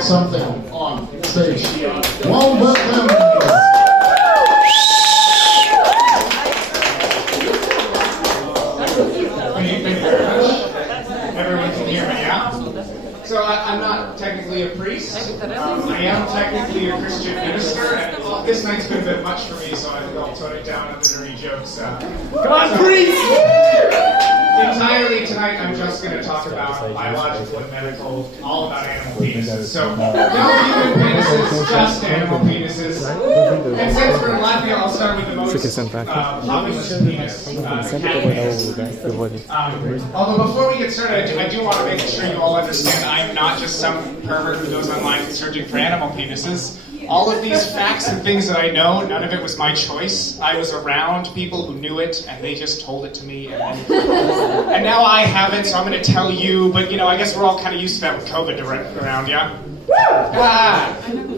something on stage. Won't let them. Thank you very much. Everyone can hear me, yeah? So I'm not technically a priest. I am technically a Christian minister, and this night's been a bit much for me, so I think I'll tone it down on the nerdy jokes. Come on, priest! Entirely tonight, I'm just going to talk about biological and medical, all about animal penises. So, no human penises, just animal penises. And since we're in Latvia, I'll start with the most populous penis, the cat penis. Although before we get started, I do want to make sure you all understand I'm not just some pervert who goes online searching for animal penises. All of these facts and things that I know, none of it was my choice. I was around people who knew it, and they just told it to me. And now I have it, so I'm going to tell you. But, I guess we're all kind of used to that with COVID around, yeah?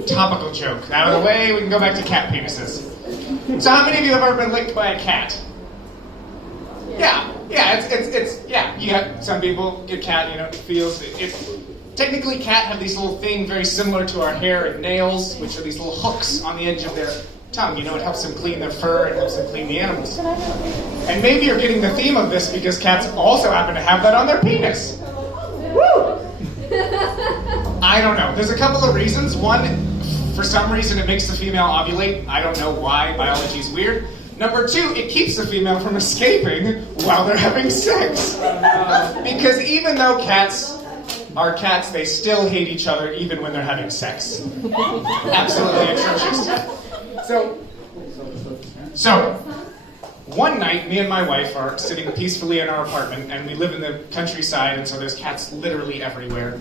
Topical joke. Out of the way, we can go back to cat penises. So how many of you have ever been licked by a cat? Yeah, you got some people get cat, it feels it. Technically, cat have these little things very similar to our hair and nails, which are these little hooks on the edge of their tongue. It helps them clean their fur, it helps them clean the animals. And maybe you're getting the theme of this because cats also happen to have that on their penis. Woo! I don't know. There's a couple of reasons. One, for some reason it makes the female ovulate. I don't know why. Biology's weird. Number two, it keeps the female from escaping while they're having sex. Because even though cats are cats, they still hate each other even when they're having sex. Absolutely atrocious. So, one night, me and my wife are sitting peacefully in our apartment, and we live in the countryside, and so there's cats literally everywhere.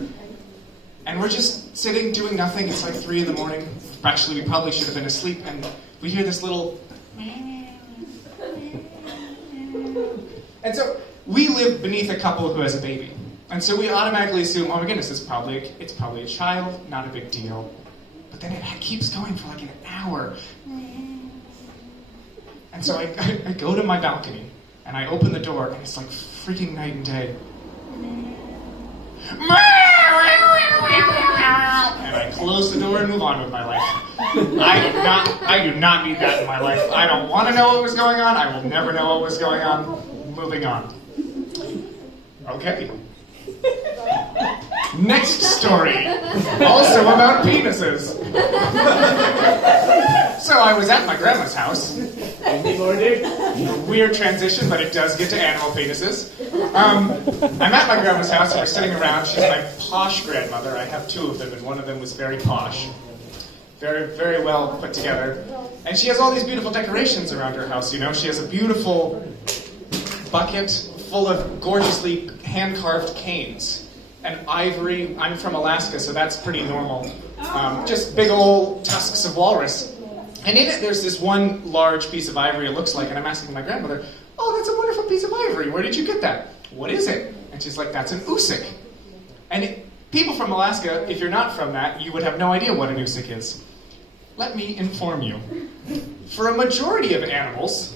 And we're just sitting, doing nothing. It's like 3 a.m. Actually, we probably should have been asleep, and we hear this little... And so, we live beneath a couple who has a baby. And so we automatically assume, oh my goodness, it's probably a child, not a big deal. But then it keeps going for like an hour. And so I go to my balcony, and I open the door, and it's like freaking night and day. And I close the door and move on with my life. I do not need that in my life. I don't want to know what was going on. I will never know what was going on. Moving on. Okay. Next story, also about penises. So I was at my grandma's house. Weird transition, but it does get to animal penises. I'm at my grandma's house and we're sitting around. She's my posh grandmother. I have 2 of them, and one of them was very posh. Very, very well put together. And she has all these beautiful decorations around her house, She has a beautiful bucket full of gorgeously hand-carved canes. And ivory. I'm from Alaska, so that's pretty normal. Just big old tusks of walrus. And in it, there's this one large piece of ivory, it looks like, and I'm asking my grandmother, oh, that's a wonderful piece of ivory. Where did you get that? What is it? And she's like, that's an usik. And people from Alaska, if you're not from that, you would have no idea what an usik is. Let me inform you. For a majority of animals,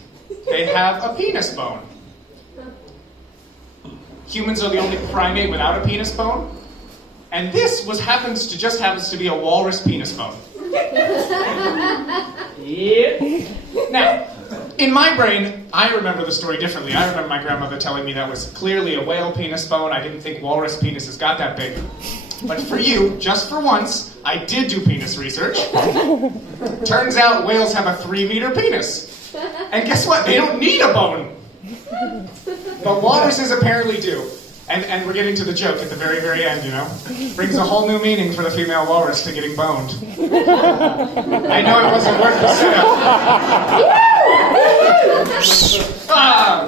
they have a penis bone. Humans are the only primate without a penis bone. And this happens to be a walrus penis bone. Yep. Now, in my brain, I remember the story differently. I remember my grandmother telling me that was clearly a whale penis bone. I didn't think walrus penises got that big. But for you, just for once, I did do penis research. Turns out whales have a 3-meter penis. And guess what? They don't need a bone. But walruses apparently do. And we're getting to the joke at the very, very end, Brings a whole new meaning for the female walrus to getting boned. I know it wasn't worth the setup.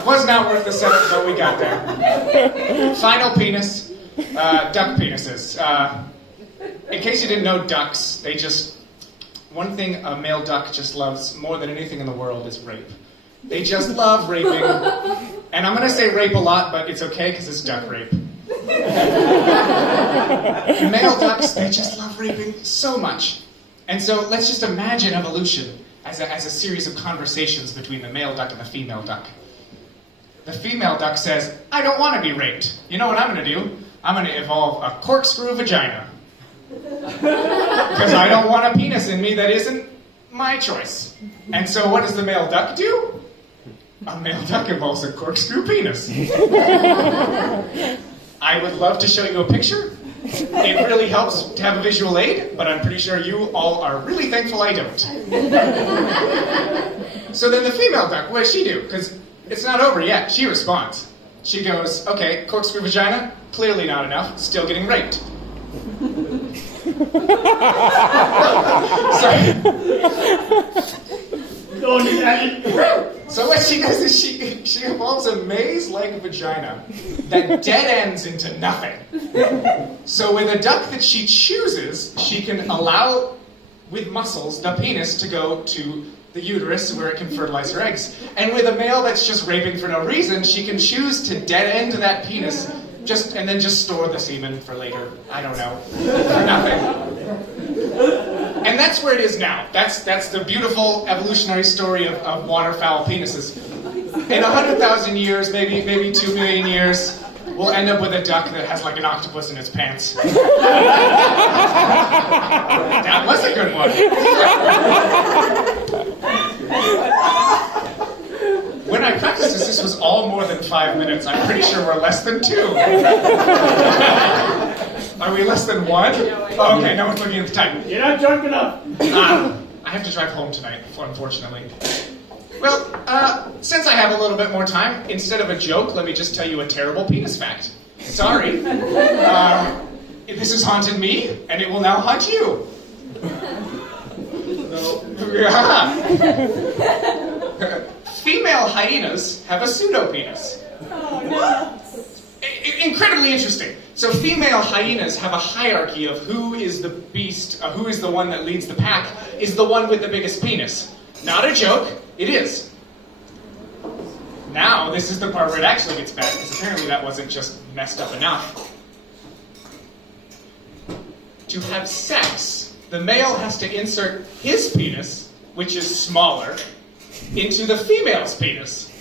Was not worth the setup, but we got there. Final penis, duck penises. In case you didn't know ducks, one thing a male duck just loves more than anything in the world is rape. They just love raping. And I'm going to say rape a lot, but it's okay because it's duck rape. Male ducks, they just love raping so much. And so let's just imagine evolution as a series of conversations between the male duck and the female duck. The female duck says, I don't want to be raped. You know what I'm going to do? I'm going to evolve a corkscrew vagina. Because I don't want a penis in me that isn't my choice. And so what does the male duck do? A male duck involves a corkscrew penis. I would love to show you a picture. It really helps to have a visual aid, but I'm pretty sure you all are really thankful I don't. So then the female duck, what does she do? Because it's not over yet. She responds. She goes, okay, corkscrew vagina, clearly not enough, still getting raped. So what she does is she evolves a maze-like vagina that dead ends into nothing. So with a duck that she chooses, she can allow, with muscles, the penis to go to the uterus where it can fertilize her eggs. And with a male that's just raping for no reason, she can choose to dead end that penis and then just store the semen for later. I don't know. For nothing. And that's where it is now. That's the beautiful evolutionary story of waterfowl penises. In 100,000 years, maybe 2 million years, we'll end up with a duck that has like an octopus in its pants. That was a good one. When I practiced this was all more than 5 minutes. I'm pretty sure we're less than 2. Are we less than 1? Oh, okay, no one's looking at the time. You're not drunk enough. I have to drive home tonight, unfortunately. Well, since I have a little bit more time, instead of a joke, let me just tell you a terrible penis fact. Sorry. This has haunted me, and it will now haunt you. No. Female hyenas have a pseudopenis. Oh, no. Incredibly interesting. So female hyenas have a hierarchy of who is the beast, who is the one that leads the pack, is the one with the biggest penis. Not a joke, it is. Now, this is the part where it actually gets bad, because apparently that wasn't just messed up enough. To have sex, the male has to insert his penis, which is smaller, into the female's penis.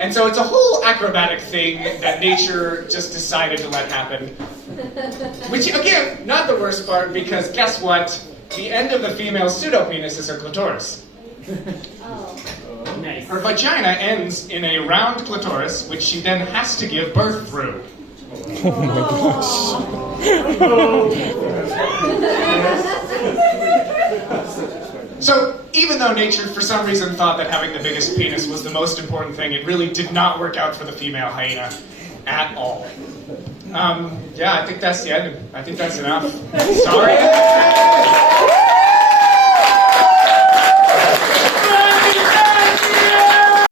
And so it's a whole acrobatic thing that nature just decided to let happen. Which, again, not the worst part, because guess what? The end of the female's pseudopenis is her clitoris. Oh. Nice. Her vagina ends in a round clitoris, which she then has to give birth through. So, even though nature for some reason thought that having the biggest penis was the most important thing, it really did not work out for the female hyena at all. Yeah, I think that's the end. I think that's enough. Sorry.